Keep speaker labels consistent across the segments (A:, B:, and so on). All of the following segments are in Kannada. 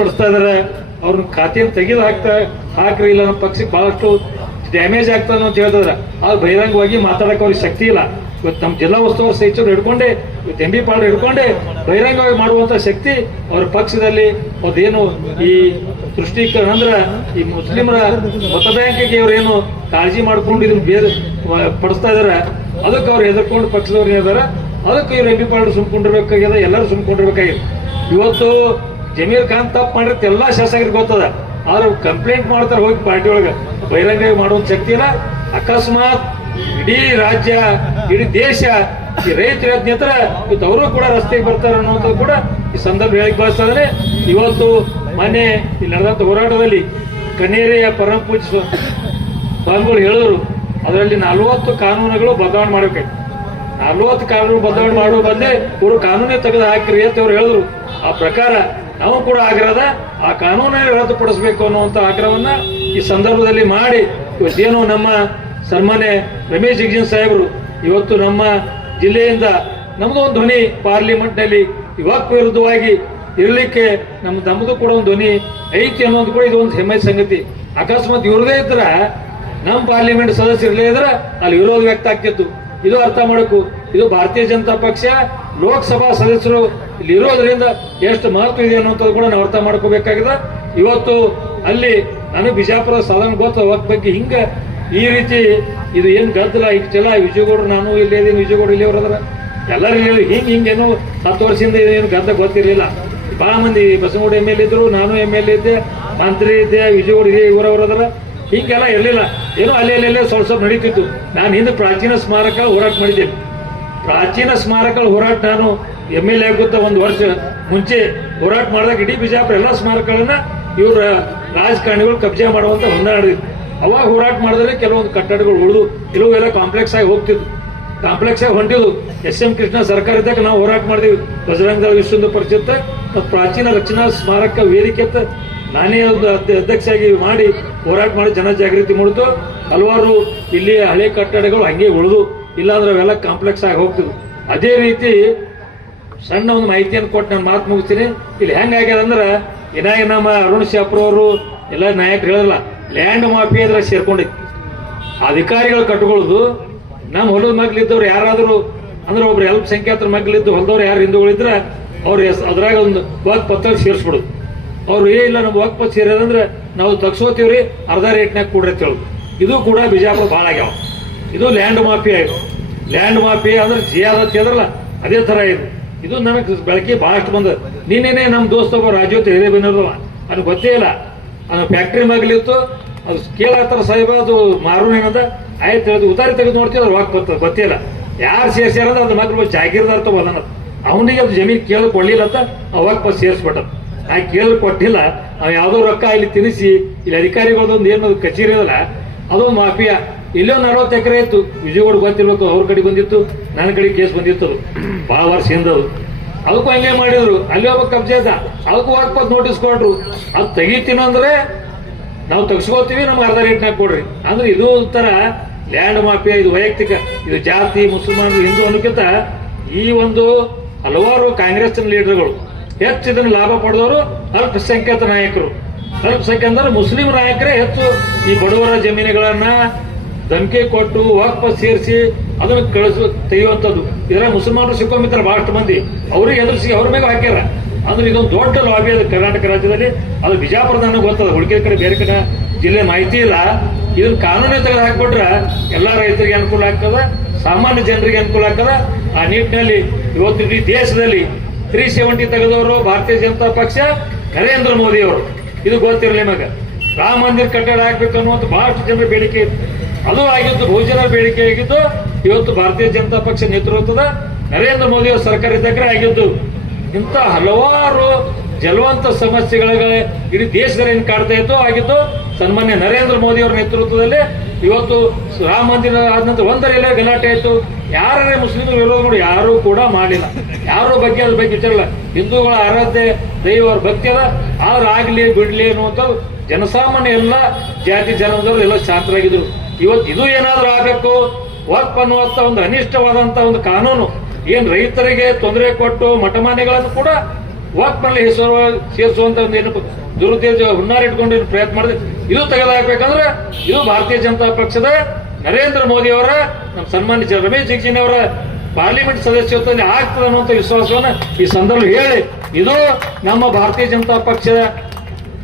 A: ಪಡಿಸ್ತಾ ಇದಾರೆ ಅವ್ರನ್ನ ಖಾತೆಯನ್ನು ತೆಗೆದು ಹಾಕ್ತಾ ಹಾಕ್ರಿ, ಇಲ್ಲ ನಮ್ಮ ಪಕ್ಷಕ್ಕೆ ಬಹಳಷ್ಟು ಡ್ಯಾಮೇಜ್ ಆಗ್ತಾನೆ ಅಂತ ಹೇಳಿದ್ರೆ ಆದ್ರೆ ಬಹಿರಂಗವಾಗಿ ಮಾತಾಡಕ್ಕೆ ಅವ್ರಿಗೆ ಶಕ್ತಿ ಇಲ್ಲ. ಇವತ್ತು ನಮ್ಮ ಜಿಲ್ಲಾ ಉಸ್ತುವಾರಿ ಸಚಿವರು ಹಿಡ್ಕೊಂಡೆ ಇವತ್ತು ಎಂ ಬಿ ಪಾಲ್ ಹಿಡ್ಕೊಂಡೆ, ಬಹಿರಂಗವಾಗಿ ಮಾಡುವಂಥ ಶಕ್ತಿ ಅವ್ರ ಪಕ್ಷದಲ್ಲಿ. ಅದೇನು ಈ ದೃಷ್ಟೀಕರಣ ಅಂದ್ರೆ ಈ ಮುಸ್ಲಿಮರ ಮತ ಬ್ಯಾಂಕಿಗೆ ಇವರೇನು ಕಾಳಜಿ ಮಾಡ್ಕೊಂಡು ಇದನ್ನ ಬೇರೆ ಪಡಿಸ್ತಾ ಇದಾರೆ. ಅದಕ್ಕೆ ಅವ್ರು ಹೆದರ್ಕೊಂಡು ಪಕ್ಷದವ್ರು ಇದಾರೆ, ಅದಕ್ಕೆ ಇವ್ರು ಎಂ ಬಿ ಪಾಲ್ ಎಲ್ಲರೂ ಸುಮ್ಕೊಂಡಿರ್ಬೇಕಾಗಿದೆ. ಇವತ್ತು ಜಮೀರ್ ಖಾನ್ ತಪ್ಪು ಮಾಡಿರ್ತ ಎಲ್ಲಾ ಶಾಸಕರಿಗೆ ಗೊತ್ತದ. ಆದ್ರೆ ಕಂಪ್ಲೇಂಟ್ ಮಾಡ್ತಾರೆ ಹೋಗಿ ಪಾರ್ಟಿ ಒಳಗೆ. ಬಹಿರಂಗ ಮಾಡುವಂತ ಶಕ್ತಿ ಇಲ್ಲ. ಅಕಸ್ಮಾತ್ ಇಡೀ ರಾಜ್ಯ, ಇಡೀ ದೇಶ ಈ ರೈತರ ನಿಂತರ ಇವತ್ತು ಅವರು ಕೂಡ ರಸ್ತೆಗೆ ಬರ್ತಾರೆ ಅನ್ನೋದು ಕೂಡ ಈ ಸಂದರ್ಭ ಹೇಳಿ ಬಳಸ್ತಾರೆ ಇವತ್ತು ಮೊನ್ನೆ ಇಲ್ಲಿ ನಡೆದಂತ ಹೋರಾಟದಲ್ಲಿ ಕನ್ನೇರಿಯ ಪರಮ ಪೂಜ ಸ್ವ- ಸ್ವಾಮಿಗಳು ಹೇಳಿದ್ರು, ಅದರಲ್ಲಿ ನಲವತ್ತು ಕಾನೂನುಗಳು ಬದಲಾವಣೆ ಮಾಡಬೇಕು. ನಲ್ವತ್ತು ಕಾನೂನು ಬದಲಾವಣೆ ಮಾಡುವ ಬಂದೆ ಇವರು ಕಾನೂನೇ ತೆಗೆದು ಹಾಕಿರಿ ಅಂತ ಅವ್ರು ಹೇಳಿದ್ರು. ಆ ಪ್ರಕಾರ ನಾವು ಕೂಡ ಆಗ್ರಹದ, ಆ ಕಾನೂನೇ ರದ್ದುಪಡಿಸಬೇಕು ಅನ್ನುವಂಥ ಆಗ್ರಹವನ್ನ ಈ ಸಂದರ್ಭದಲ್ಲಿ ಮಾಡಿ. ಇವತ್ತೇನು ನಮ್ಮ ಸನ್ಮಾನ್ಯ ರಮೇಶ್ ಜಿಗ್ಜಿನ್ ಸಾಹೇಬರು, ಇವತ್ತು ನಮ್ಮ ಜಿಲ್ಲೆಯಿಂದ ನಮ್ದು ಒಂದು ಧ್ವನಿ ಪಾರ್ಲಿಮೆಂಟ್ನಲ್ಲಿ ಯುವಕ ವಿರುದ್ಧವಾಗಿ ಇರಲಿಕ್ಕೆ ನಮ್ಮ ನಮ್ಮದು ಕೂಡ ಒಂದು ಧ್ವನಿ ಐತಿ ಅನ್ನೋದು ಕೂಡ ಇದು ಒಂದು ಹೆಮ್ಮೆ ಸಂಗತಿ. ಅಕಸ್ಮಾತ್ ಇವ್ರದೇ ಇದ್ರ ನಮ್ಮ ಪಾರ್ಲಿಮೆಂಟ್ ಸದಸ್ಯರಲ್ಲೇ ಇದ್ರೆ ಅಲ್ಲಿ ವಿರೋಧ ವ್ಯಕ್ತ ಆಗ್ತಿತ್ತು. ಇದು ಅರ್ಥ ಮಾಡಬೇಕು ಇದು ಭಾರತೀಯ ಜನತಾ ಪಕ್ಷ ಲೋಕಸಭಾ ಸದಸ್ಯರು ಇಲ್ಲಿ ಇರೋದ್ರಿಂದ ಎಷ್ಟು ಮಹತ್ವ ಇದೆ ಅನ್ನುವಂಥದ್ದು ಕೂಡ ನಾವು ಅರ್ಥ ಮಾಡ್ಕೋಬೇಕಾಗಿದೆ. ಇವತ್ತು ಅಲ್ಲಿ ನನಗೆ ಬಿಜಾಪುರ ಸಾಧನ ಗೊತ್ತ ಬಗ್ಗೆ ಹಿಂಗ ಈ ರೀತಿ ಇದು ಏನು ಗದ್ದಲ ಚಲ, ವಿಜಯಗೌಡರು ನಾನು ಇಲ್ಲಿ ಇದೀನಿ ವಿಜಯಗೌಡರು ಇಲ್ಲಿ ಅವರದ್ರ ಎಲ್ಲರೂ ಹೇಳಿ, ಹಿಂಗೆ ಹಿಂಗೇನು ಹತ್ತು ವರ್ಷದಿಂದ ಏನು ಗದ್ದ ಗೊತ್ತಿರಲಿಲ್ಲ. ಬಹಳ ಮಂದಿ ಬಸವಗೌಡ ಎಂ ಎಲ್ ಇದ್ರು, ನಾನು ಎಂ ಎಲ್ ಇದ್ದೆ, ಮಂತ್ರಿ ಇದ್ದೆ, ವಿಜಯಗೌಡ ಇದೆ ಇವರವರದ್ರ ಹಿಂಗೆಲ್ಲ ಇರಲಿಲ್ಲ. ಏನೋ ಅಲ್ಲಿ ಅಲ್ಲೇ ಸ್ವಲ್ಪ ಸ್ವಲ್ಪ ನಡೀತಿತ್ತು. ನಾನು ಹಿಂದೆ ಪ್ರಾಚೀನ ಸ್ಮಾರಕ ಹೋರಾಟ ಮಾಡಿದ್ದೇನೆ. ಪ್ರಾಚೀನ ಸ್ಮಾರಕಗಳ ಹೋರಾಟ ನಾನು ಎಂ ಎಲ್ ಎ ಆಗುತ್ತಾ ಒಂದು ವರ್ಷ ಮುಂಚೆ ಹೋರಾಟ ಮಾಡಿದಾಗ ಇಡೀ ಬಿಜಾಪುರ ಎಲ್ಲ ಸ್ಮಾರಕಗಳನ್ನ ಇವರ ರಾಜಕಾರಣಿಗಳು ಕಬ್ಜೆ ಮಾಡುವಂತ ಹೊಂದಾಡಿದ್ರು ಅವಾಗ ಹೋರಾಟ ಮಾಡಿದ್ರೆ ಕೆಲವೊಂದು ಕಟ್ಟಡಗಳು ಉಳಿದು ಕೆಲವು ಎಲ್ಲ ಕಾಂಪ್ಲೆಕ್ಸ್ ಆಗಿ ಹೋಗ್ತಿದ್ವು. ಕಾಂಪ್ಲೆಕ್ಸ್ ಆಗಿ ಹೊಂಟಿದ್ವು. ಎಸ್ ಎಂ ಕೃಷ್ಣ ಸರ್ಕಾರ ಇದ್ದಾಗ ನಾವು ಹೋರಾಟ ಮಾಡಿದ್ವಿ. ಬಜರಂಗ ವಿಶ್ವದ ಪರಿಷತ್ ಮತ್ತು ಪ್ರಾಚೀನ ರಚನಾ ಸ್ಮಾರಕ ವೇದಿಕೆ ಅಂತ ನಾನೇ ಒಂದು ಅಧ್ಯ- ಅಧ್ಯಕ್ಷರಾಗಿ ಮಾಡಿ ಹೋರಾಟ ಮಾಡಿ ಜನ ಜಾಗೃತಿ ಮೂಡಿತು. ಹಲವಾರು ಇಲ್ಲಿ ಹಳೆ ಕಟ್ಟಡಗಳು ಹಂಗೆ ಉಳಿದು ಇಲ್ಲಾಂದ್ರೆ ಅವೆಲ್ಲ ಕಾಂಪ್ಲೆಕ್ಸ್ ಆಗಿ ಹೋಗ್ತಿದ್ವು. ಅದೇ ರೀತಿ ಸಣ್ಣ ಒಂದು ಮಾಹಿತಿಯನ್ನು ಕೊಟ್ಟು ನಾನು ಮಾತು ಮುಗಿಸ್ತೀನಿ. ಇಲ್ಲಿ ಹೆಂಗಾಗ್ಯದ ಅಂದ್ರೆ ಇನ್ನಾಗ ನಮ್ಮ ಅರುಣ್ ಶಾಪ್ರವರು ಎಲ್ಲ ನಾಯಕರು ಹೇಳಿಲ್ಲ ಲ್ಯಾಂಡ್ ಮಾಫಿ ಅಂದ್ರೆ ಸೇರ್ಕೊಂಡಿತ್ತು. ಅಧಿಕಾರಿಗಳು ಕಟ್ಕೊಳ್ಳೋದು, ನಮ್ಮ ಹೊಲದ ಮಗ್ಲಿದ್ದವ್ರು ಯಾರಾದರೂ, ಅಂದ್ರೆ ಒಬ್ರು ಎಲ್ಪ್ ಸಂಖ್ಯಾತರ ಮಗ್ಲಿದ್ದು ಹೊಲದವ್ರು ಯಾರು ಹಿಂದೂಗಳಿದ್ರೆ ಅವ್ರು ಅದ್ರಾಗ ಒಂದು ವಾಕ್ ಪತ್ರ ಸೇರಿಸ್ಬಿಡುದು. ಅವ್ರು, ಏ, ಇಲ್ಲ ನಮ್ಮ ವಾಕ್ ಪತ್ ಸೇರಿದಂದ್ರೆ ನಾವು ತಗ್ಸೋತೀವ್ರಿ ಅರ್ಧ ರೇಟ್ನಾಗ ಕೂಡ ಇದು ಕೂಡ ಬಿಜಾಪುರ ಭಾಳ ಆಗ್ಯಾವ. ಇದು ಲ್ಯಾಂಡ್ ಮಾಫಿ ಇದು ಲ್ಯಾಂಡ್ ಮಾಫಿ ಅಂದ್ರೆ ಜಿಯಾದ ಅದ್ರಲ್ಲ, ಅದೇ ತರ ಇದು. ಇದು ನನಗೆ ಬೆಳಕಿ ಬಹಳಷ್ಟು ಬಂದ ನೀನೇನೆ ನಮ್ಮ ದೋಸ್ತ ಒಬ್ಬ ರಾಜ್ಯ ಹಿರಿಯ ಬಂದಿರಲ್ಲ ನನಗೆ ಗೊತ್ತೇ ಇಲ್ಲ. ಅದು ಫ್ಯಾಕ್ಟ್ರಿ ಮಗ್ಲಿತ್ತು ಅದು ಕೇಳತ್ತಾರ ಸಾಹೇಬ, ಅದು ಮಾರೂನ್ ಏನದ, ಆಯ್ತು ಅದು ಉದಾರಿ ತೆಗೆದು ನೋಡ್ತೀವಿ ಅದ್ರ ವಾಕ್ ಬರ್ತದೆ. ಗೊತ್ತಿಲ್ಲ ಯಾರು ಸೇರ್ಸ್ಯಾರ ಅದ್ರ ಮಗ್ಳು ಜಾಗೀರ್ದಾರ್ ತಗೋದನ್ನ ಅವನಿಗೆ ಅದು ಜಮೀನು ಕೇಳಿ ಕೊಡ್ಲಿಲ್ಲ ಅಂತ ಅವಾಗ ಬಸ್ ಸೇರಿಸ್ಬಿಟ್ಟ ಆ ಕೇಳಿ ಕೊಟ್ಟಿಲ್ಲ ಅವ್ ಯಾವ್ದೋ ರೊಕ್ಕ ಇಲ್ಲಿ ತಿನ್ನಿಸಿ ಇಲ್ಲಿ ಅಧಿಕಾರಿಗಳದೊಂದು ಏನು ಕಚೇರಿ ಅದಲ್ಲ, ಅದೊಂದು ಮಾಫಿಯಾ. ಇಲ್ಲೋ ನಲವತ್ತು ಎಕರೆ ಇತ್ತು. ವಿಜಯವಾಡ ಗೊತ್ತಿರ್ಬೇಕು ಅವ್ರ ಕಡೆ ಬಂದಿತ್ತು? ನನ್ನ ಕಡೆ ಕೇಸ್ ಬಂದಿತ್ತು ಅದು. ಭಾಳ ವರ್ಷ ಹಿಂದದು ಅದಕ್ಕೂ ಹಂಗೆ ಮಾಡಿದ್ರು. ಅಲ್ಲಿ ಒಬ್ಬ ಕಬ್ಜೆ ಇದ್ದ ಅದಕ್ಕೂ ವಾಕ್ಪತ್ ನೋಟಿಸ್ ಕೊಟ್ರು. ಅದು ತೆಗಿತೀನೋ ಅಂದ್ರೆ ನಾವು ತಗ್ಸ್ಕೊತೀವಿ, ನಮ್ಗೆ ಅರ್ಧ ರೇಟ್ನಾಗ ಕೊಡ್ರಿ. ಅಂದ್ರೆ ಇದು ತರ ಲ್ಯಾಂಡ್ ಮಾಫಿಯಾ ಇದು ವೈಯಕ್ತಿಕ, ಇದು ಜಾತಿ ಮುಸಲ್ಮಾನರು ಹಿಂದೂ ಅನ್ನೋಕ್ಕಿಂತ ಈ ಒಂದು ಹಲವಾರು ಕಾಂಗ್ರೆಸ್ನ ಲೀಡರ್ಗಳು ಹೆಚ್ಚು ಇದನ್ನು ಲಾಭ ಪಡೆದವರು ಅಲ್ಪಸಂಖ್ಯಾತ ನಾಯಕರು. ಅಲ್ಪಸಂಖ್ಯಾತ ಅಂದ್ರೆ ಮುಸ್ಲಿಂ ನಾಯಕರೇ ಹೆಚ್ಚು ಈ ಬಡವರ ಜಮೀನುಗಳನ್ನ ಧಮಕಿ ಕೊಟ್ಟು ವಾಕ್ಪ ಸೇರಿಸಿ ಅದನ್ನು ಕಳಿಸು, ತೆಗೆಯುವಂಥದ್ದು. ಇದರ ಮುಸಲ್ಮಾನರು ಸಿಕ್ಕೊಂಬಿತ್ತಾರೆ ಬಹಳಷ್ಟು ಮಂದಿ. ಅವ್ರಿಗೆ ಎದುರಿಸಿ ಅವ್ರ ಮೇಲೆ ಹಾಕ್ಯಾರ. ಅಂದ್ರೆ ಇದೊಂದು ದೊಡ್ಡ ಲಾಬಿ ಅದು ಕರ್ನಾಟಕ ರಾಜ್ಯದಲ್ಲಿ. ಅದು ಬಿಜಾಪುರದ ನನಗೆ ಗೊತ್ತದ. ಉಳಿಕೆ ಕಡೆ, ಬೇರೆ ಕಡೆ ಜಿಲ್ಲೆ ಮಾಹಿತಿ ಇಲ್ಲ. ಇದನ್ನ ಕಾನೂನೇ ತೆಗೆದು ಹಾಕ್ಬಿಟ್ರೆ ಎಲ್ಲ ರೈತರಿಗೆ ಅನುಕೂಲ ಆಗ್ತದ, ಸಾಮಾನ್ಯ ಜನರಿಗೆ ಅನುಕೂಲ ಆಗ್ತದ. ಆ ನಿಟ್ಟಿನಲ್ಲಿ ಇವತ್ತು ಇಡೀ ದೇಶದಲ್ಲಿ ತ್ರೀ ಸೆವೆಂಟಿ ತೆಗೆದವರು ಭಾರತೀಯ ಜನತಾ ಪಕ್ಷ, ನರೇಂದ್ರ ಮೋದಿ ಅವರು ಇದು ಗೊತ್ತಿರಲಿ ನಿಮಗೆ. ರಾಮ ಮಂದಿರ ಕಟ್ಟಡ ಹಾಕ್ಬೇಕು ಅನ್ನುವಂಥ ಬಹಳಷ್ಟು ಜನರ ಬೇಡಿಕೆ ಇತ್ತು ಅದು ಆಗಿದ್ದು ಭೋಜನ ಬೇಡಿಕೆ ಆಗಿದ್ದು, ಇವತ್ತು ಭಾರತೀಯ ಜನತಾ ಪಕ್ಷ ನೇತೃತ್ವದ ನರೇಂದ್ರ ಮೋದಿ ಅವರ ಸರ್ಕಾರ ಇದ್ದಕ್ಕೆ ಆಗಿದ್ದು, ಇಂಥ ಹಲವಾರು ಜಲವಂತ ಸಮಸ್ಯೆಗಳ ಇಡೀ ದೇಶದಲ್ಲಿ ಏನ್ ಕಾಡ್ತಾ ಇತ್ತು ಆಗಿದ್ದು, ಸನ್ಮಾನ್ಯ ನರೇಂದ್ರ ಮೋದಿ ಅವರ ನೇತೃತ್ವದಲ್ಲಿ ಇವತ್ತು ರಾಮ ಮಂದಿರ ಆದ ನಂತರ ಒಂದರೆಲ್ಲ ಗಲಾಟೆ ಆಯಿತು. ಯಾರೇ ಮುಸ್ಲಿಮರು ವಿರೋಧ ಮಾಡಿ ಯಾರೂ ಕೂಡ ಮಾಡಿಲ್ಲ ಯಾರ ಬಗ್ಗೆ ಅದ್ರ ಬಗ್ಗೆ ವಿಚಾರಲ್ಲ ಹಿಂದೂಗಳ ಆರಾಧ್ಯ ದೈವ ಅವ್ರ ಭಕ್ತಿ ಅದ. ಆದ್ರೆ ಆಗ್ಲಿ ಬಿಡ್ಲಿ ಅನ್ನುವಂಥ ಜನಸಾಮಾನ್ಯ ಎಲ್ಲ ಜಾತಿ ಜನದವರು ಎಲ್ಲ ಶಾಂತರಾಗಿದ್ರು. ಇವತ್ತು ಇದು ಏನಾದ್ರೂ ಆಗಬೇಕು? ವರ್ಕ್ ಅನ್ನುವಂತ ಒಂದು ಅನಿಷ್ಟವಾದಂತ ಒಂದು ಕಾನೂನು. ಏನ್ ರೈತರಿಗೆ ತೊಂದರೆ ಕೊಟ್ಟು ಮಠಮಾನೆಗಳನ್ನು ಕೂಡ ವಾಕ್ನಲ್ಲಿ ಹೆಸರು ಸೇರಿಸುವಂತ ಒಂದು ಏನು ದುರುದ್ದೇಶ ಹುನ್ನಾರ ಇಟ್ಕೊಂಡು ಏನು ಪ್ರಯತ್ನ ಮಾಡಿದೆ ಇದು ತೆಗೆದಾಕ್ಬೇಕಂದ್ರೆ ಇದು ಭಾರತೀಯ ಜನತಾ ಪಕ್ಷದ ನರೇಂದ್ರ ಮೋದಿ ಅವರ ನಮ್ಮ ಸನ್ಮಾನ್ಯ ರಮೇಶ್ ಜಿಗ್ಜಿನ್ ಅವರ ಪಾರ್ಲಿಮೆಂಟ್ ಸದಸ್ಯತ್ವದಲ್ಲಿ ಆಗ್ತದೆ ಅನ್ನುವಂಥ ವಿಶ್ವಾಸವನ್ನು ಈ ಸಂದರ್ಭ ಹೇಳಿ. ಇದು ನಮ್ಮ ಭಾರತೀಯ ಜನತಾ ಪಕ್ಷದ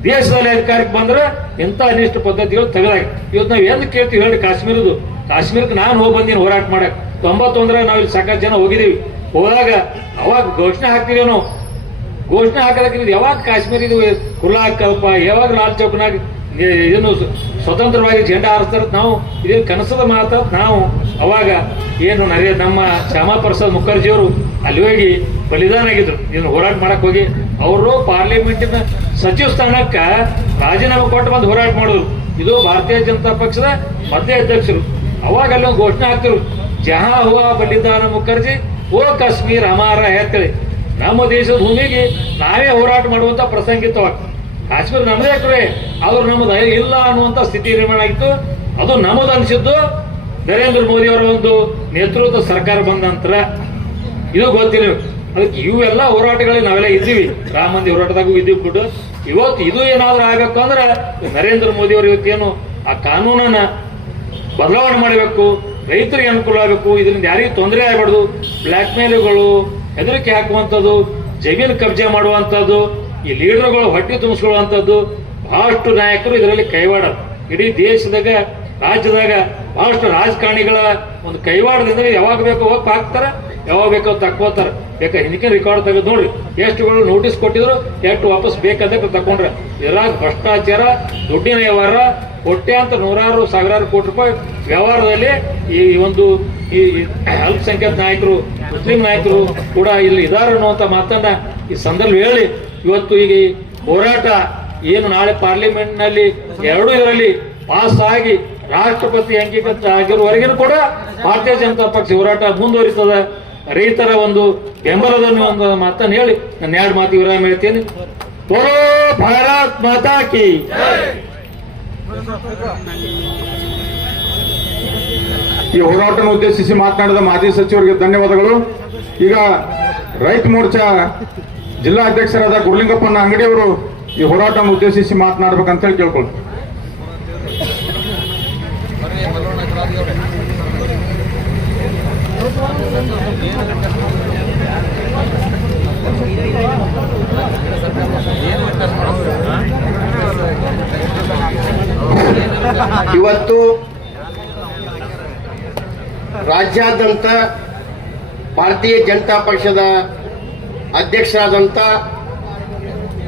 A: ದೇಶದಲ್ಲಿ ಅಧಿಕಾರಕ್ಕೆ ಬಂದ್ರೆ ಎಂತ ಅನಿಷ್ಟ ಪದ್ಧತಿಗಳು ತೆಗೆದಾಗಿ ಇವತ್ತು ನಾವು ಏನು ಕೇಳ್ತೀವಿ ಹೇಳಿ ಕಾಶ್ಮೀರದು ಕಾಶ್ಮೀರಕ್ಕೆ ನಾನು ಹೋಗಿ ಬಂದೀನಿ ಹೋರಾಟ ಮಾಡಕ್. ತೊಂಬತ್ತೊಂದರ ನಾವು ಇಲ್ಲಿ ಸಾಕಷ್ಟು ಜನ ಹೋಗಿದೀವಿ ಹೋದಾಗ ಅವಾಗ ಘೋಷಣೆ ಹಾಕ್ತಿದೇನೋ ಘೋಷಣೆ ಹಾಕೋದಕ್ಕೆ ಯಾವಾಗ ಕಾಶ್ಮೀರ ಇದು ಖುಲ್ಲಾ ಹಾಕಲ್ಪ ಯಾವಾಗ ಲಾಲ್ ಚೌಕ್ನಾಗ ಏನು ಸ್ವತಂತ್ರವಾಗಿ ಜೆಂಡಾ ಹಾರಿಸ್ತಾರ ನಾವು, ಇದೇ ಕನಸದ ಮಾತ ನಾವು. ಅವಾಗ ಏನು ನರೇ ನಮ್ಮ ಶ್ಯಾಮಾ ಪ್ರಸಾದ್ ಮುಖರ್ಜಿಯವರು ಅಲ್ಲಿ ಹೋಗಿ ಬಲಿದಾನ ಆಗಿದ್ರು. ಏನು ಹೋರಾಟ ಮಾಡಕ್ ಹೋಗಿ. ಅವರು ಪಾರ್ಲಿಮೆಂಟಿನ ಸಚಿವ ಸ್ಥಾನಕ್ಕ ರಾಜೀನಾಮೆ ಕೊಟ್ಟು ಬಂದು ಹೋರಾಟ ಮಾಡುದು ಇದು ಭಾರತೀಯ ಜನತಾ ಪಕ್ಷದ ಮಧ್ಯ ಅಧ್ಯಕ್ಷರು. ಅವಾಗ ಅಲ್ಲಿ ಒಂದು ಘೋಷಣೆ ಹಾಕ್ತಿರು ಜಹಾ ಹುವಾ ಬಲಿದಾನ ಮುಖರ್ಜಿ, ಓ ಕಾಶ್ಮೀರ್ ಅಮಾರ ಹೇಳ್ತೇಳಿ. ನಮ್ಮ ದೇಶದ ಭೂಮಿಗೆ ನಾವೇ ಹೋರಾಟ ಮಾಡುವಂತ ಪ್ರಸಂಗಿತವಾಗ ಕಾಶ್ಮೀರ ನಮ್ಮದೇ ಕ್ರೆ ನಮ್ದು ನಮ್ಮದು ಇಲ್ಲ ಅನ್ನುವಂತ ಸ್ಥಿತಿ ನಿರ್ಮಾಣ ಆಯಿತು ಅದು ನಮ್ಮದು ಅನಿಸಿದ್ದು. ನರೇಂದ್ರ ಮೋದಿ ಅವರ ಒಂದು ನೇತೃತ್ವದ ಸರ್ಕಾರ ಬಂದ ನಂತರ. ಇದು ಗೊತ್ತಿಲ್ಲ. ಅದಕ್ಕೆ ಇವೆಲ್ಲ ಹೋರಾಟಗಳಲ್ಲಿ ನಾವೆಲ್ಲ ಇದ್ದೀವಿ. ರಾಮ ಮಂದಿರ ಹೋರಾಟದಾಗೂ ಇದ್ದೀವಿ ಬಿಟ್ಟು ಇವತ್ತು ಇದು ಏನಾದ್ರೂ ಆಗಬೇಕು ಅಂದ್ರೆ ನರೇಂದ್ರ ಮೋದಿ ಅವರು ಇವತ್ತೇನು ಆ ಕಾನೂನನ್ನ ಬದಲಾವಣೆ ಮಾಡಬೇಕು, ರೈತರಿಗೆ ಅನುಕೂಲ ಆಗಬೇಕು, ಇದರಿಂದ ಯಾರಿಗೂ ತೊಂದರೆ ಆಗಬಾರ್ದು. ಬ್ಲ್ಯಾಕ್ ಮೇಲ್ಗಳು ಹೆದರಿಕೆ ಹಾಕುವಂಥದ್ದು, ಜಮೀನು ಕಬ್ಜೆ ಮಾಡುವಂಥದ್ದು, ಈ ಲೀಡರ್ಗಳು ಹೊಟ್ಟೆ ತುಂಬಿಸ್ಕೊಳ್ಳುವಂಥದ್ದು, ಬಹಳಷ್ಟು ನಾಯಕರು ಇದರಲ್ಲಿ ಕೈವಾಡ. ಇಡೀ ದೇಶದಾಗ ರಾಜ್ಯದಾಗ ಬಹಳಷ್ಟು ರಾಜಕಾರಣಿಗಳ ಒಂದು ಕೈವಾಡದಿಂದ ಯಾವಾಗ ಬೇಕೋ ಹೋಗಿ ಹಾಕ್ತಾರೆ ಯಾವಾಗ ಬೇಕೋ ತಕ್ಕೋತಾರೆ ಬೇಕಾ ಹಿಂದಿನ ರೆಕಾರ್ಡ್ ತೆಗೆದು ನೋಡ್ರಿ. ಎಷ್ಟುಗಳು ನೋಟಿಸ್ ಕೊಟ್ಟಿದ್ರು, ಎಷ್ಟು ವಾಪಸ್ ಬೇಕಂತ ತಕೊಂಡ್ರೆ. ಇದ್ರಾಗ ಭ್ರಷ್ಟಾಚಾರ, ದುಡ್ಡಿನ ವ್ಯವಹಾರ ಅಂತ ನೂರಾರು, ಸಾವಿರಾರು ಕೋಟಿ ರೂಪಾಯಿ ವ್ಯವಹಾರದಲ್ಲಿ ಈ ಒಂದು ಈ ಅಲ್ಪಸಂಖ್ಯಾತ ನಾಯಕರು, ಮುಸ್ಲಿಂ ನಾಯಕರು ಕೂಡ ಇಲ್ಲಿ ಇದಾರ ಅನ್ನುವಂತ ಮಾತನ್ನ ಈ ಸಂದರ್ಭ ಹೇಳಿ. ಇವತ್ತು ಈಗ ಹೋರಾಟ ಏನು ನಾಳೆ ಪಾರ್ಲಿಮೆಂಟ್ನಲ್ಲಿ, ಎರಡು ಇದರಲ್ಲಿ ಪಾಸ್ ಆಗಿ ರಾಷ್ಟ್ರಪತಿ ಅಂಗೀಕೃತ ಆಗಿರುವವರೆಗೂ ಕೂಡ ಭಾರತೀಯ ಜನತಾ ಪಕ್ಷ ಹೋರಾಟ ಮುಂದುವರಿತದ. ರೈತರ ಒಂದು ಬೆಂಬಲದ ಮಾತನ್ನು ಹೇಳಿ. ನನ್ನ ಎರಡು ಮಾತು ವಿರಾಮ ಹೇಳ್ತೀನಿ. ಬರೋ ಭಾರತ್ ಮಾತಾ ಕಿ
B: ಈ ಹೋರಾಟ ಉದ್ದೇಶಿಸಿ ಮಾತನಾಡಿದ ಮಾಜಿ ಸಚಿವರಿಗೆ ಧನ್ಯವಾದಗಳು. ಈಗ ರೈತ ಮೋರ್ಚಾ ಜಿಲ್ಲಾ ಅಧ್ಯಕ್ಷರಾದ ಗುರುಲಿಂಗಪ್ಪನ ಅಂಗಡಿಯವರು ಈ ಹೋರಾಟವನ್ನು ಉದ್ದೇಶಿಸಿ ಮಾತನಾಡಬೇಕಂತ ಹೇಳಿ ಕೇಳ್ಕೊಳ್ತೀನಿ.
C: ಇವತ್ತು ರಾಜ್ಯಾದ್ಯಂತ ಭಾರತೀಯ ಜನತಾ ಪಕ್ಷದ ಅಧ್ಯಕ್ಷರಾದಂಥ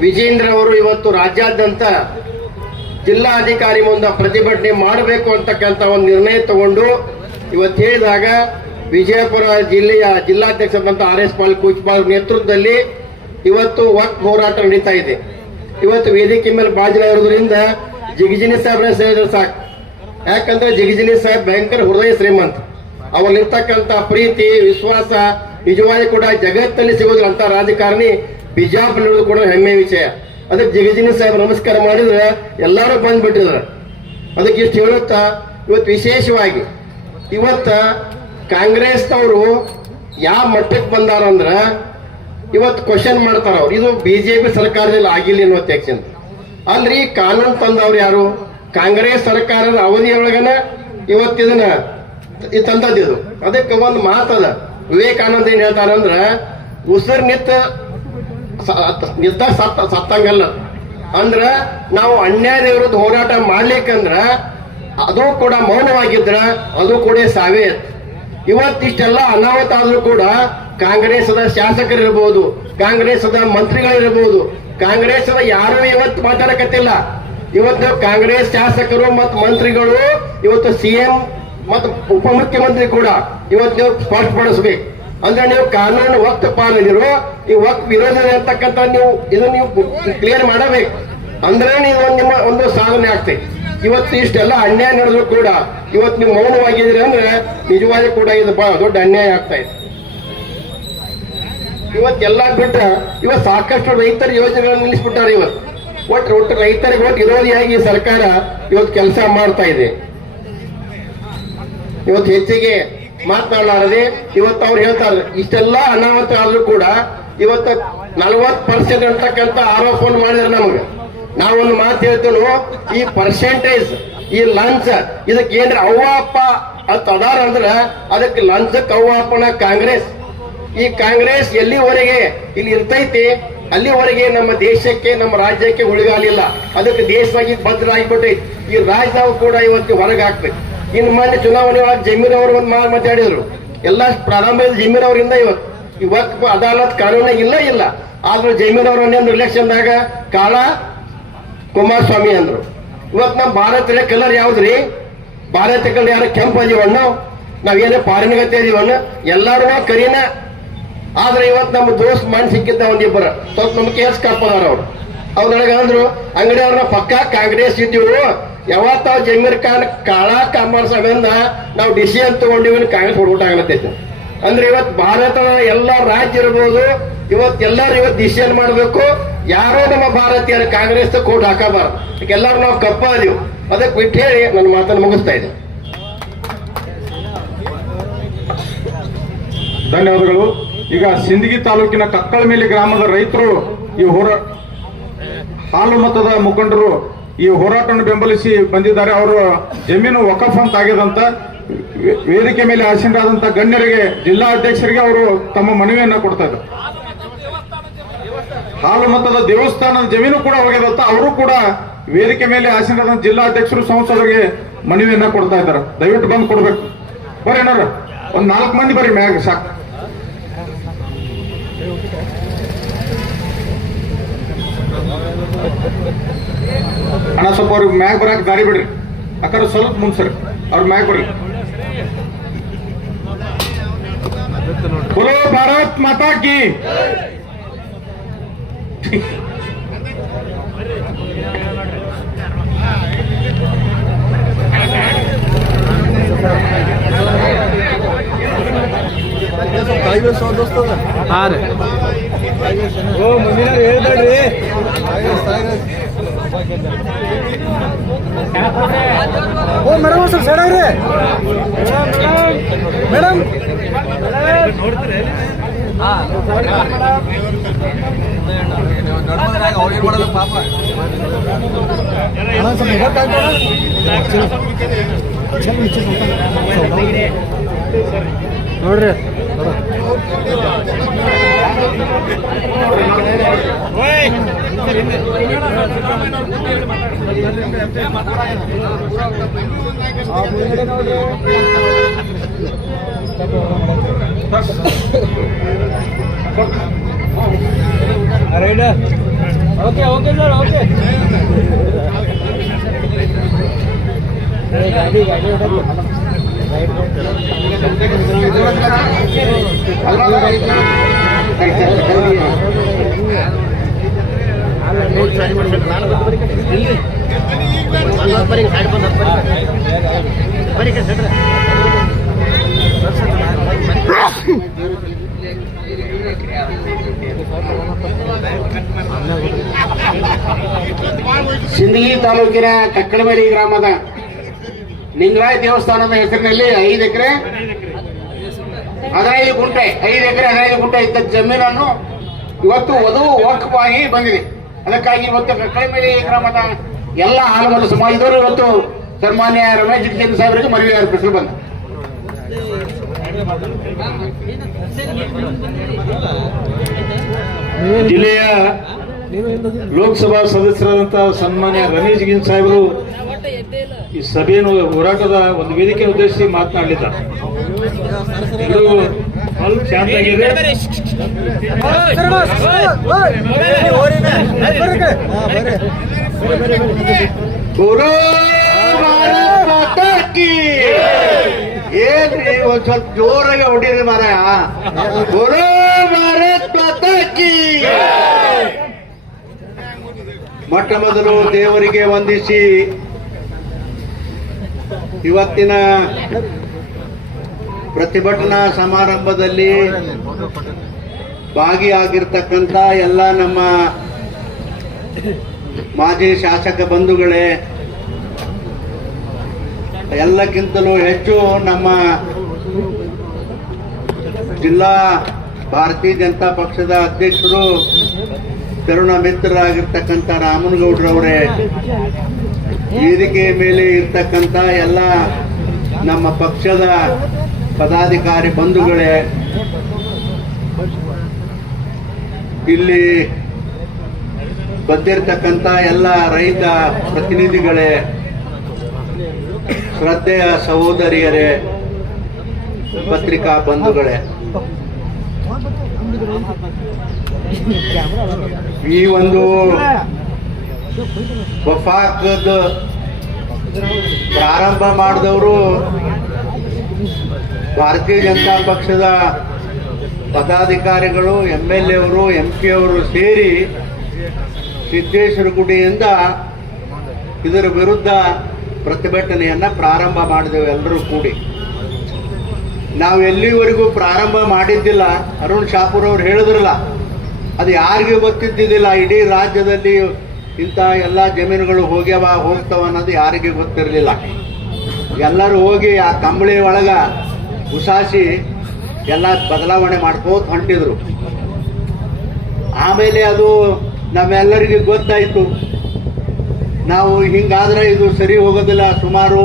C: ವಿಜೇಂದ್ರ ಅವರು ಇವತ್ತು ರಾಜ್ಯಾದ್ಯಂತ ಜಿಲ್ಲಾಧಿಕಾರಿ ಮುಂದೆ ಪ್ರತಿಭಟನೆ ಮಾಡಬೇಕು ಅಂತಕ್ಕಂಥ ಒಂದು ನಿರ್ಣಯ ತಗೊಂಡು ಇವತ್ತು ಹೇಳಿದಾಗ ವಿಜಯಪುರ ಜಿಲ್ಲೆಯ ಜಿಲ್ಲಾಧ್ಯಕ್ಷ ಬಂತ ಆರ್ ಎಸ್ ಪಾಲ್ ಕೂಚ್ಪಾಲ್ ನೇತೃತ್ವದಲ್ಲಿ ಇವತ್ತು ವಕ್ ಹೋರಾಟ ನಡೀತಾ ಇದೆ. ಇವತ್ತು ವೇದಿಕೆ ಮೇಲೆ ಬಾಜಿನ ಇರೋದ್ರಿಂದ ಜಿಗಜಿನಿ ಸಾಹೇಬ್ರ ಸೇರಿದ್ರೆ ಸಾಕು. ಯಾಕಂದ್ರೆ ಜಿಗಜಿನಿ ಸಾಹೇಬ್ ಭಯಂಕರ ಹೃದಯ ಶ್ರೀಮಂತ. ಅವರಲ್ಲಿರ್ತಕ್ಕಂಥ ಪ್ರೀತಿ, ವಿಶ್ವಾಸ ನಿಜವಾಗಿ ಕೂಡ ಜಗತ್ತಲ್ಲಿ ಸಿಗೋದಿಲ್ಲ ರಾಜಕಾರಣಿ ಬಿಜಾಪುರ ಕೂಡ ಹೆಮ್ಮೆ ವಿಷಯ. ಅದಕ್ಕೆ ಜಗಜಿನ ಸಾಹೇಬ್ ನಮಸ್ಕಾರ ಮಾಡಿದ್ರೆ ಎಲ್ಲರೂ ಬಂದ್ಬಿಟ್ಟಿದ್ರು. ಅದಕ್ಕೆ ಇಷ್ಟು ಹೇಳುತ್ತಾ, ಇವತ್ತು ವಿಶೇಷವಾಗಿ ಇವತ್ತ ಕಾಂಗ್ರೆಸ್ನವರು ಯಾವ ಮಟ್ಟಕ್ಕೆ ಬಂದಾರಂದ್ರೆ ಇವತ್ತು ಕ್ವಶನ್ ಮಾಡ್ತಾರ ಅವ್ರು. ಇದು ಬಿಜೆಪಿ ಸರ್ಕಾರದಲ್ಲಿ ಆಗಿಲ್ಲ ಅನ್ನೋ ಅಧ್ಯಕ್ಷ ಅಲ್ರಿ, ಕಾನೂನು ತಂದವ್ರು ಯಾರು? ಕಾಂಗ್ರೆಸ್ ಸರ್ಕಾರದ ಅವಧಿಯೊಳಗನ ಇವತ್ತಿದನ್ನ ಇದು ತಂದದ್ದು ಅದಕ್ಕೆ ಒಂದು ಮಾತದ. ವಿವೇಕಾನಂದ ಏನ್ ಹೇಳ್ತಾರಂದ್ರ ಉಸಿರು ನಿತ್ತ ಸ- ಸತ್ತ ಸತ್ತಂಗಲ್ಲ. ಅಂದ್ರ ನಾವು ಅನ್ಯಾಯದ ವಿರುದ್ಧ ಹೋರಾಟ ಮಾಡ್ಲಿಕ್ಕಂದ್ರ ಅದು ಕೂಡ ಮೌನವಾಗಿದ್ರ ಅದು ಕೂಡ ಸಾವೇ. ಇವತ್ತಿಷ್ಟೆಲ್ಲ ಅನಾಹುತ ಆದ್ರೂ ಕೂಡ ಕಾಂಗ್ರೆಸ್ದ ಶಾಸಕರಿರ್ಬೋದು, ಕಾಂಗ್ರೆಸ್ದ ಮಂತ್ರಿಗಳಿರ್ಬೋದು, ಕಾಂಗ್ರೆಸ್ದ ಯಾರು ಇವತ್ತು ಮಾತಾಡಕತ್ತಿಲ್ಲ. ಇವತ್ತು ಕಾಂಗ್ರೆಸ್ ಶಾಸಕರು ಮತ್ತು ಮಂತ್ರಿಗಳು, ಇವತ್ತು ಸಿಎಂ ಮತ್ತು ಉಪಮುಖ್ಯಮಂತ್ರಿ ಕೂಡ ಇವತ್ತು ಸ್ಪಷ್ಟಪಡಿಸ್ಬೇಕು ಅಂದ್ರೆ ನೀವು ಕಾನೂನು ವಕ್ತ ಪಾಲನೆರು ಈ ವಕ್ ವಿರೋಧ ಅಂತಕ್ಕಂಥ ನೀವು ಇದನ್ನ ನೀವು ಕ್ಲಿಯರ್ ಮಾಡಬೇಕು. ಅಂದ್ರೆ ನೀವು ನಿಮ್ಮ ಒಂದು ಸಾಧನೆ ಆಗ್ತೈತಿ ಇವತ್ತು ಇಷ್ಟೆಲ್ಲ ಅನ್ಯಾಯ ನಡೆದ್ರು ಕೂಡ ಇವತ್ತು ನೀವು ಮೌನವಾಗಿದ್ದೀರಿ ಅಂದ್ರೆ ನಿಜವಾಗಿ ಕೂಡ ಇದು ಬಹಳ ದೊಡ್ಡ ಅನ್ಯಾಯ ಆಗ್ತಾ ಇದೆ. ಇವತ್ತೆಲ್ಲ ಬಿಟ್ಟ ಇವತ್ತು ಸಾಕಷ್ಟು ರೈತರ ಯೋಜನೆಗಳನ್ನು ನಿಲ್ಲಿಸ್ಬಿಟ್ಟಾರೆ ಇವತ್ತು. ಒಟ್ಟು ಒಟ್ಟು ರೈತರಿಗೆ ಒಟ್ಟು ವಿರೋಧಿಯಾಗಿ ಸರ್ಕಾರ ಇವತ್ತು ಕೆಲಸ ಮಾಡ್ತಾ ಇದೆ. ಇವತ್ತು ಹೆಚ್ಚಿಗೆ ಮಾತನಾಡಲಾರದೆ ಇವತ್ತು ಅವ್ರು ಹೇಳ್ತಾರೆ, ಇಷ್ಟೆಲ್ಲ ಅನಾಹುತ ಆದ್ರೂ ಕೂಡ ಇವತ್ತು ನಲವತ್ತು ಪರ್ಸೆಂಟ್ ಅಂತಕ್ಕಂಥ ಆರೋಪವನ್ನು ಮಾಡಿದ್ರೆ ನಮಗೆ. ನಾವೊಂದು ಮಾತು ಹೇಳ್ತೇವೆ ಈ ಪರ್ಸೆಂಟೇಜ್ ಈ ಲಂಚ, ಇದಕ್ಕೆ ಏನ್ರ ಅವ್ವ ಅಪ್ಪ ಅಂತ ಅದಾರ ಅಂದ್ರೆ ಅದಕ್ಕೆ ಲಂಚಕ್ಕೆ ಅಪ್ಪನ ಕಾಂಗ್ರೆಸ್. ಈ ಕಾಂಗ್ರೆಸ್ ಎಲ್ಲಿವರೆಗೆ ಇಲ್ಲಿ ಇರ್ತೈತಿ, ಅಲ್ಲಿವರೆಗೆ ನಮ್ಮ ದೇಶಕ್ಕೆ, ನಮ್ಮ ರಾಜ್ಯಕ್ಕೆ ಉಳಿಗಾಲಿಲ್ಲ ಅದಕ್ಕೆ ದೇಶವಾಗಿ ಭದ್ರ ಆಗಿಬಿಟ್ಟೈತಿ ಈ ರಾಜ್ಯ ಕೂಡ ಇವತ್ತು ಹೊರಗೆ ಹಾಕ್ಬೇಕು ಇನ್ನು ಮೊನ್ನೆ ಚುನಾವಣೆ ಒಳಗೆ ಜಮೀರ್ ಅವರು ಒಂದು ಮಾತು ಮಾತಾಡಿದ್ರು. ಎಲ್ಲ ಪ್ರಾರಂಭದ ಜಮೀರ್ ಅವರಿಂದ ಇವತ್ತು ಇವತ್ತು ಅದಾಲತ್ ಕಾನೂನ ಇಲ್ಲ ಇಲ್ಲ. ಆದ್ರೂ ಜಮೀರ್ ಅವರನ್ನೇನು ಇಲೆಕ್ಷನ್ದಾಗ ಕಾಳ ಕುಮಾರಸ್ವಾಮಿ ಅಂದ್ರು. ಇವತ್ತು ನಮ್ಮ ಭಾರತದ ಕಲರ್ ಯಾವ್ದ್ರಿ ಭಾರತ ಕಲರ್ ಯಾರು? ಕೆಂಪು ಅದೀವಣ್ಣ ನಾವೇನೇ ಪಾರಿನಗತ್ತೆ ಅದೀವಣ್ಣ ಎಲ್ಲಾರು ನಾವು ಕರಿನ. ಆದ್ರೆ ಇವತ್ತು ನಮ್ಮ ದೋಸ್ತ್ ಮನ್ ಸಿಕ್ಕಿದ್ದ ಒಂದಿಬ್ಬರ. ಸ್ವಲ್ಪ ನಮ್ಮ ಕೇಸ್ ಕಪ್ಪದಾರ ಅವ್ರು. ಅವ್ರೊಳಗೆ ಅಂದ್ರು, ಅಂಗಡಿ ಅವ್ರನ್ನ ಪಕ್ಕ ಕಾಂಗ್ರೆಸ್ ಇದ್ದೀವು? ಯಾವತ್ತ ಅವ್ ಜಮೀರ್ ಖಾನ್ ಕಾಳ ಕಾಮರ್ಸಂದ ನಾವು ಡಿಸಿಷನ್ ತಗೊಂಡಿವನ್ ಕಾಂಗ್ರೆಸ್ ಹೊಡ್ಬಿಟ್ಟಾಗತ್ತೈತೆ ಅಂದ್ರೆ ಇವತ್ತು ಭಾರತದ ಎಲ್ಲ ರಾಜ್ಯ ಇರ್ಬೋದು ಇವತ್ತು ಎಲ್ಲರೂ ಇವತ್ತು ಡಿಸಿಷನ್ ಮಾಡಬೇಕು. ಯಾರೋ ನಮ್ಮ ಭಾರತೀಯರ ಕಾಂಗ್ರೆಸ್ ಕೋಟ್ ಹಾಕಬಾರ್ದು. ಎಲ್ಲರೂ ನಾವು ಕಪ್ಪ ಅದೀವಿ ಅದಕ್ಕೆ ಬಿಟ್ಟು ಹೇಳಿ ನನ್ನ ಮಾತನ್ನು ಮುಗಿಸ್ತಾ ಇದ್ದೆ
B: ಧನ್ಯವಾದಗಳು. ಈಗ ಸಿಂದಗಿ ತಾಲೂಕಿನ ಕಕ್ಕಳಮೇಲಿ ಗ್ರಾಮದ ರೈತರು ಈ ಹೋರಾ ಹಾಲು ಮತದ ಮುಖಂಡರು ಈ ಹೋರಾಟವನ್ನು ಬೆಂಬಲಿಸಿ ಬಂದಿದ್ದಾರೆ ಅವರು. ಜಮೀನು ವಕಫ್ ಅಂತ ಆಗಿದಂತ ವೇದಿಕೆ ಮೇಲೆ ಆಸೀನರಾದಂತ ಗಣ್ಯರಿಗೆ ಜಿಲ್ಲಾ ಅಧ್ಯಕ್ಷರಿಗೆ ಅವರು ತಮ್ಮ ಮನವಿಯನ್ನ ಕೊಡ್ತಾ ಇದ್ದಾರೆ. ಹಾಲು ಮತದ ದೇವಸ್ಥಾನದ ಜಮೀನು ಕೂಡ ಹೋಗ್ಯದಂತ ಅವರು ಕೂಡ ವೇದಿಕೆ ಮೇಲೆ ಆಸೀನರಾದ ಜಿಲ್ಲಾಧ್ಯಕ್ಷರು ಸಂಸದರಿಗೆ ಮನವಿಯನ್ನ ಕೊಡ್ತಾ ಇದ್ದಾರೆ. ದಯವಿಟ್ಟು ಬಂದು ಕೊಡ್ಬೇಕು. ಬರ್ರಿ ಏನಾರ ಒಂದ್ ನಾಲ್ಕು ಮಂದಿ ಬರ್ರಿ ಮ್ಯಾಗ, ಸಾಕು. ಅಣ್ಣ ಸ್ವಲ್ಪ ಅವ್ರಿಗೆ ಮ್ಯಾಗ್ ಬರಾಕ್ ದಾರಿ ಬಿಡ್ರಿ ಅಕ್ಕಾರ ಸ್ವಲ್ಪ ಮುಂದ್ಸರಿ ಅವ್ರ ಮ್ಯಾಗ್ ಬರ್ರಿ बोलो भारत माता की
D: ಓ ಮೇಡಮ್ ಸ್ವಲ್ಪ ಸೈಡ್ ಆಗ್ರಿ ಮೇಡಮ್ ನೋಡ್ರಿ ಓಕೆ ಓಕೆ ಸರ್ ಓಕೆ ಗಾಡಿ ಗಾಡಿ
C: ಸಿಂದಗಿ ತಾಲೂಕಿನ ಕಕ್ಕಳಮೇರಿ ಗ್ರಾಮದ ನಿಂಗರಾಯ ದೇವಸ್ಥಾನದ ಹೆಸರಿನಲ್ಲಿ ಐದು ಎಕರೆ, ಹದಿನೈದು ಗುಂಟೆ, ಐದು ಎಕರೆ ಹದಿನೈದು ಗುಂಟೆ ಇದ್ದ ಜಮೀನನ್ನು ಇವತ್ತು ವಧು ವಕ್ಫಾಗಿ ಬಂದಿದೆ. ಅದಕ್ಕಾಗಿ ಇವತ್ತು ಕಡಿಮೆ ಗ್ರಾಮದ ಎಲ್ಲ ಹಾಲುಮತ ಸಮಾಜದವರು ಇವತ್ತು ಸನ್ಮಾನ್ಯ ರಮೇಶ್ ಜಿಟೇಂದ್ರ ಸಾಹೇಬರಿಗೆ ಮನವಿ ಅರ್ಪಿಸಲು ಬಂದ.
A: ಜಿಲ್ಲೆಯ ಲೋಕಸಭಾ ಸದಸ್ಯರಾದಂತ ಸನ್ಮಾನ್ಯ ರಮೇಶ್ ಗಿನ್ ಸಾಹೇಬರು ಈ ಸಭೆಯನ್ನು ಹೋರಾಟದ ಒಂದು ವೇದಿಕೆ ಉದ್ದೇಶಿಸಿ ಮಾತನಾಡಲಿದ್ದ. ಎಲ್ಲರೂ ಸ್ವಲ್ಪ ಶಾಂತಾಗಿರಿ
C: ಗುರು ಭಾರತ್ ಮಾತಾ ಏನ್ರಿ ಒಂದ್ ಸ್ವಲ್ಪ ಜೋರಾಗಿ ಹೊಡೀರಿ ಮಾರಾಯ. ಗುರು ಭಾರತ್ ಮಾತಾ ಮೊಟ್ಟ ಮೊದಲು ದೇವರಿಗೆ ವಂದಿಸಿ ಇವತ್ತಿನ ಪ್ರತಿಭಟನಾ ಸಮಾರಂಭದಲ್ಲಿ ಭಾಗಿಯಾಗಿರ್ತಕ್ಕಂಥ ಎಲ್ಲ ನಮ್ಮ ಮಾಜಿ ಶಾಸಕ ಬಂಧುಗಳೇ, ಎಲ್ಲಕ್ಕಿಂತಲೂ ಹೆಚ್ಚು ನಮ್ಮ ಜಿಲ್ಲಾ ಭಾರತೀಯ ಜನತಾ ಪಕ್ಷದ ಅಧ್ಯಕ್ಷರು
E: ತರುಣ ಮಿತ್ರರಾಗಿರ್ತಕ್ಕಂಥ ರಾಮನಗೌಡ್ರವರೇ ವೇದಿಕೆ ಮೇಲೆ ಇರ್ತಕ್ಕಂಥ ಎಲ್ಲ ನಮ್ಮ ಪಕ್ಷದ ಪದಾಧಿಕಾರಿ ಬಂಧುಗಳೇ, ಇಲ್ಲಿ ಬಂದಿರತಕ್ಕಂಥ ಎಲ್ಲ ರೈತ ಪ್ರತಿನಿಧಿಗಳೇ, ಶ್ರದ್ಧೆಯ ಸಹೋದರಿಯರೇ, ಪತ್ರಿಕಾ ಬಂಧುಗಳೇ. ಈ ಒಂದು ವಫಾಕದ ಪ್ರಾರಂಭ ಮಾಡಿದವರು ಭಾರತೀಯ ಜನತಾ ಪಕ್ಷದ ಪದಾಧಿಕಾರಿಗಳು ಎಂ ಎಲ್ ಎವರು ಎಂ ಪಿ ಅವರು ಸೇರಿ ಸಿದ್ದೇಶ್ವರ ಗುಡಿಯಿಂದ ಇದರ ವಿರುದ್ಧ ಪ್ರತಿಭಟನೆಯನ್ನ ಪ್ರಾರಂಭ ಮಾಡಿದೆವು ಎಲ್ಲರೂ ಕೂಡಿ. ನಾವು ಎಲ್ಲಿವರೆಗೂ ಪ್ರಾರಂಭ ಮಾಡಿದ್ದಿಲ್ಲ, ಅರುಣ್ ಶಾಪುರ್ ಅವರು ಹೇಳಿದ್ರಲ್ಲ ಅದು ಯಾರಿಗೂ ಗೊತ್ತಿದ್ದಿದ್ದಿಲ್ಲ. ಇಡೀ ರಾಜ್ಯದಲ್ಲಿ ಇಂಥ ಎಲ್ಲ ಜಮೀನುಗಳು ಹೋಗ್ಯವ ಹೋಗ್ತವ ಅನ್ನೋದು ಯಾರಿಗೂ ಗೊತ್ತಿರಲಿಲ್ಲ. ಎಲ್ಲರೂ ಹೋಗಿ ಆ ಕಂಬಳಿ ಒಳಗ ಉಸಾಸಿ ಎಲ್ಲ ಬದಲಾವಣೆ ಮಾಡ್ಕೋತ ಹೊಂಟಿದ್ರು. ಆಮೇಲೆ ಅದು ನಮ್ಮೆಲ್ಲರಿಗೂ ಗೊತ್ತಾಯಿತು. ನಾವು ಹಿಂಗಾದ್ರೆ ಇದು ಸರಿ ಹೋಗೋದಿಲ್ಲ. ಸುಮಾರು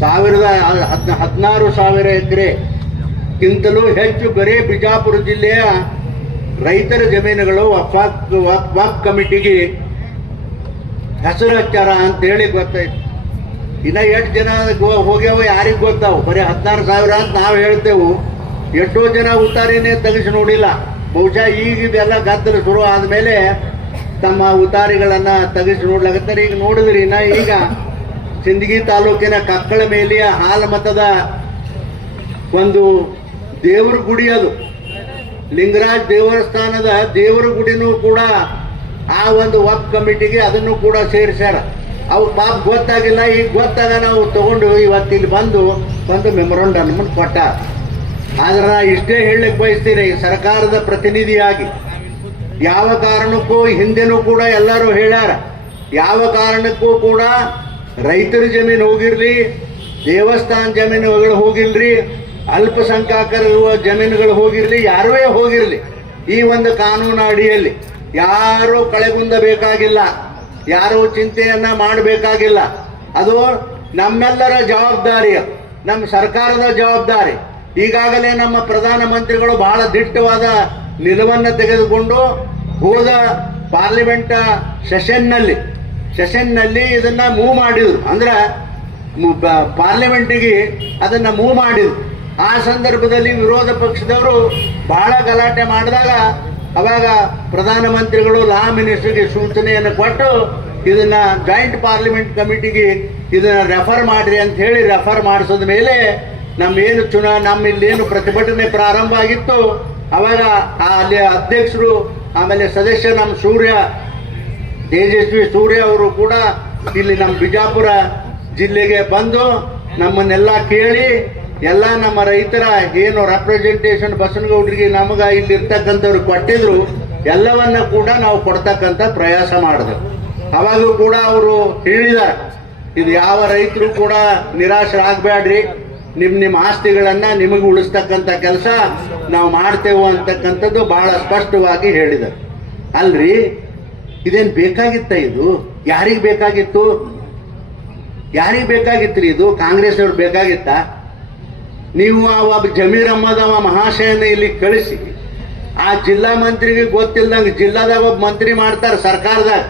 E: ಸಾವಿರದ ಹದ್ ಹದಿನಾರು ಸಾವಿರ ಎಕರೆಗಿಂತಲೂ ಹೆಚ್ಚು ಬರೇ ಬಿಜಾಪುರ ಜಿಲ್ಲೆಯ ರೈತರ ಜಮೀನುಗಳು ವಾಕ್ ಕಮಿಟಿಗೆ ಹೆಸರು ಹಚ್ಚಾರ ಅಂತೇಳಿ ಗೊತ್ತಾಯ್ತು. ಇನ್ನ ಎಷ್ಟು ಜನ ಹೋಗ್ಯಾವ ಯಾರಿಗೆ ಗೊತ್ತಾವು? ಬರೀ ಹದಿನಾರು ಸಾವಿರ ಅಂತ ನಾವು ಹೇಳ್ತೇವು. ಎಷ್ಟೋ ಜನ ಉತ್ತಾರಿನೇ ತೆಗಿಸಿ ನೋಡಿಲ್ಲ. ಬಹುಶಃ ಈಗ ಇದೆಲ್ಲ ಗದ್ದಲ ಶುರು ಆದ್ಮೇಲೆ ತಮ್ಮ ಉತ್ತಾರಿಗಳನ್ನ ತೆಗಿಸಿ ನೋಡ್ಲಾಗತ್ತಾರೆ ಈಗ ನೋಡಿದ್ರಿ ಇನ್ನ ಈಗ ಸಿಂದಗಿ ತಾಲೂಕಿನ ಕಕ್ಕಳ ಮೇಲಿಯ ಹಾಲಮತದ ಒಂದು ದೇವ್ರ ಗುಡಿ ಅದು. ಲಿಂಗರಾಜ್ ದೇವಸ್ಥಾನದ ದೇವರ ಗುಡಿನೂ ಕೂಡ ಆ ಒಂದು ವಕ್ ಕಮಿಟಿಗೆ ಅದನ್ನು ಕೂಡ ಸೇರಿಸ್ಯಾರ. ಅವು ಪಾಪ ಗೊತ್ತಾಗಿಲ್ಲ, ಈಗ ಗೊತ್ತಾಗ ನಾವು ತಗೊಂಡು ಇವತ್ತು ಇಲ್ಲಿ ಬಂದು ಒಂದು ಮೆಮೊರಂಡಮ್ ಕೊಟ್ಟ ಆದ್ರೆ ನಾ ಇಷ್ಟೇ ಹೇಳಲಿಕ್ಕೆ ಬಯಸ್ತೀನಿ ಸರ್ಕಾರದ ಪ್ರತಿನಿಧಿಯಾಗಿ. ಯಾವ ಕಾರಣಕ್ಕೂ ಹಿಂದೆನೂ ಕೂಡ ಎಲ್ಲರೂ ಹೇಳ್ಯಾರ. ಯಾವ ಕಾರಣಕ್ಕೂ ಕೂಡ ರೈತರ ಜಮೀನು ಹೋಗಿರ್ಲಿ, ದೇವಸ್ಥಾನ ಜಮೀನುಗಳು ಹೋಗಿಲ್ರಿ ಅಲ್ಪಸಂಖ್ಯಾತರಿರುವ ಜಮೀನುಗಳು ಹೋಗಿರಲಿ, ಯಾರುವೇ ಹೋಗಿರಲಿ, ಈ ಒಂದು ಕಾನೂನು ಅಡಿಯಲ್ಲಿ ಯಾರು ಕಳೆಗುಂದಬೇಕಾಗಿಲ್ಲ, ಯಾರು ಚಿಂತೆಯನ್ನ ಮಾಡಬೇಕಾಗಿಲ್ಲ. ಅದು ನಮ್ಮೆಲ್ಲರ ಜವಾಬ್ದಾರಿ ನಮ್ಮ ಸರ್ಕಾರದ ಜವಾಬ್ದಾರಿ. ಈಗಾಗಲೇ ನಮ್ಮ ಪ್ರಧಾನಮಂತ್ರಿಗಳು ಬಹಳ ದಿಟ್ಟವಾದ ನಿಲುವನ್ನು ತೆಗೆದುಕೊಂಡು ಹೋದ ಪಾರ್ಲಿಮೆಂಟ್ ಸೆಷನ್ನಲ್ಲಿ ಸೆಷನ್ನಲ್ಲಿ ಇದನ್ನ ಮೂವ್ ಮಾಡಿದ್ರು. ಅಂದ್ರೆ ಪಾರ್ಲಿಮೆಂಟಿಗೆ ಅದನ್ನ ಮೂವ್ ಮಾಡಿದ್ರು. ಆ ಸಂದರ್ಭದಲ್ಲಿ ವಿರೋಧ ಪಕ್ಷದವರು ಬಹಳ ಗಲಾಟೆ ಮಾಡಿದಾಗ ಅವಾಗ ಪ್ರಧಾನಮಂತ್ರಿಗಳು ಲಾ ಮಿನಿಸ್ಟರ್ಗೆ ಸೂಚನೆಯನ್ನು ಕೊಟ್ಟು ಇದನ್ನ ಜಾಯಿಂಟ್ ಪಾರ್ಲಿಮೆಂಟ್ ಕಮಿಟಿಗೆ ಇದನ್ನ ರೆಫರ್ ಮಾಡ್ರಿ ಅಂತ ಹೇಳಿ ರೆಫರ್ ಮಾಡಿಸಿದ ಮೇಲೆ ನಮ್ಮ ಏನು ಚುನಾ ನಮ್ಮ ಇಲ್ಲೇನು ಪ್ರತಿಭಟನೆ ಪ್ರಾರಂಭ ಆಗಿತ್ತು. ಅವಾಗ ಆ ಅಲ್ಲಿ ಅಧ್ಯಕ್ಷರು, ಆಮೇಲೆ ಸದಸ್ಯ ನಮ್ಮ ಸೂರ್ಯ, ತೇಜಸ್ವಿ ಸೂರ್ಯ ಅವರು ಕೂಡ ಇಲ್ಲಿ ನಮ್ಮ ಬಿಜಾಪುರ ಜಿಲ್ಲೆಗೆ ಬಂದು ನಮ್ಮನ್ನೆಲ್ಲ ಕೇಳಿ ಎಲ್ಲ ನಮ್ಮ ರೈತರ ಏನು ರೆಪ್ರೆಸೆಂಟೇಷನ್ ಬಸನಗೌಡರಿಗೆ ನಮಗ ಇಲ್ಲಿ ಇರ್ತಕ್ಕಂಥವ್ರು ಕೊಟ್ಟಿದ್ರು, ಎಲ್ಲವನ್ನ ಕೂಡ ನಾವು ಕೊಡ್ತಕ್ಕಂಥ ಪ್ರಯಾಸ ಮಾಡಿದ್ರು ಅವಾಗೂ ಕೂಡ ಅವರು ಹೇಳಿದ ಇದು ಯಾವ ರೈತರು ಕೂಡ ನಿರಾಶರಾಗಬೇಡ್ರಿ ನಿಮ್ ನಿಮ್ಮ ಆಸ್ತಿಗಳನ್ನ ನಿಮಗೆ ಉಳಿಸ್ತಕ್ಕಂಥ ಕೆಲಸ ನಾವು ಮಾಡ್ತೇವೆ ಅಂತಕ್ಕಂಥದ್ದು ಬಹಳ ಸ್ಪಷ್ಟವಾಗಿ ಹೇಳಿದರು. ಅಲ್ರಿ, ಇದೇನು ಬೇಕಾಗಿತ್ತ ಇದು? ಯಾರಿಗೆ ಬೇಕಾಗಿತ್ತು? ಯಾರಿಗೆ ಬೇಕಾಗಿತ್ತು ರೀ ಇದು? ಕಾಂಗ್ರೆಸ್ ಅವ್ರು ಬೇಕಾಗಿತ್ತ? ನೀವು ಆ ಒಬ್ಬ ಜಮೀರ್ ಅಹ್ಮದ್ ಅವ ಮಹಾಶಯನ ಇಲ್ಲಿ ಕಳಿಸಿ. ಆ ಜಿಲ್ಲಾ ಮಂತ್ರಿಗೆ ಗೊತ್ತಿಲ್ದಂಗೆ ಜಿಲ್ಲಾದಾಗ ಒಬ್ಬ ಮಂತ್ರಿ ಮಾಡ್ತಾರೆ ಸರ್ಕಾರದಾಗ.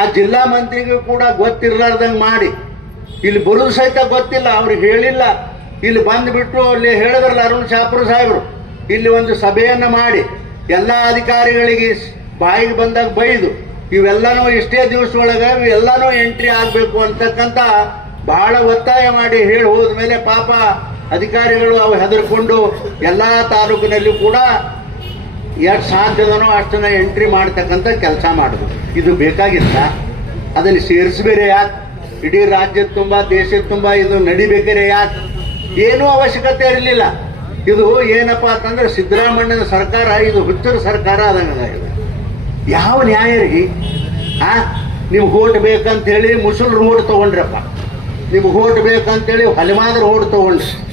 E: ಆ ಜಿಲ್ಲಾ ಮಂತ್ರಿಗೂ ಕೂಡ ಗೊತ್ತಿರ್ಲಾರ್ದಂಗೆ ಮಾಡಿ. ಇಲ್ಲಿ ಬರೋದು ಸಹಿತ ಗೊತ್ತಿಲ್ಲ ಅವ್ರಿಗೆ ಹೇಳಿಲ್ಲ. ಇಲ್ಲಿ ಬಂದುಬಿಟ್ಟು ಅಲ್ಲಿ ಹೇಳಿದ್ರಲ್ಲ ಅರುಣ್ ಶಾಪುರ ಸಾಹೇಬರು. ಇಲ್ಲಿ ಒಂದು ಸಭೆಯನ್ನು ಮಾಡಿ. ಎಲ್ಲ ಅಧಿಕಾರಿಗಳಿಗೆ ಬಾಯಿಗೆ ಬಂದಾಗ ಬೈದು, ಇವೆಲ್ಲನೂ ಇಷ್ಟೇ ದಿವಸ ಒಳಗೆ ಇವೆಲ್ಲನೂ ಎಂಟ್ರಿ ಆಗಬೇಕು ಅಂತಕ್ಕಂಥ ಬಹಳ ಒತ್ತಾಯ ಮಾಡಿ ಹೇಳಿ ಹೋದ್ಮೇಲೆ ಪಾಪ ಅಧಿಕಾರಿಗಳು ಅವು ಹೆದರ್ಕೊಂಡು ಎಲ್ಲ ತಾಲೂಕಿನಲ್ಲಿ ಕೂಡ ಎಷ್ಟು ಸಾಧ್ಯದನೋ ಅಷ್ಟನ್ನ ಎಂಟ್ರಿ ಮಾಡ್ತಕ್ಕಂಥ ಕೆಲಸ ಮಾಡೋದು. ಇದು ಬೇಕಾಗಿಲ್ಲ. ಅದನ್ನು ಸೇರಿಸ್ಬೇರೆ ಯಾಕೆ? ಇಡೀ ರಾಜ್ಯದ ತುಂಬ, ದೇಶದ ತುಂಬ ಇದು ನಡಿಬೇಕಾರೆ ಯಾಕೆ? ಏನೂ ಅವಶ್ಯಕತೆ ಇರಲಿಲ್ಲ. ಇದು ಏನಪ್ಪ ಅಂತಂದ್ರೆ ಸಿದ್ದರಾಮಣ್ಣನ ಸರ್ಕಾರ, ಇದು ಹುಚ್ಚರ ಸರ್ಕಾರ ಆದಂಗದ ಇದು. ಯಾವ ನ್ಯಾಯ ರೀ? ಆ? ನೀವು ಓಟ್ ಬೇಕಂತ ಹೇಳಿ ಮುಸಲ್ರು ಓಟ್ ತಗೊಂಡ್ರಪ್ಪ. ನಿಮ್ಗೆ ಓಟ್ ಬೇಕಂತೇಳಿ ಹಲಿಮಾದ್ರ ಓಟ್ ತಗೊಂಡ್ರಿ.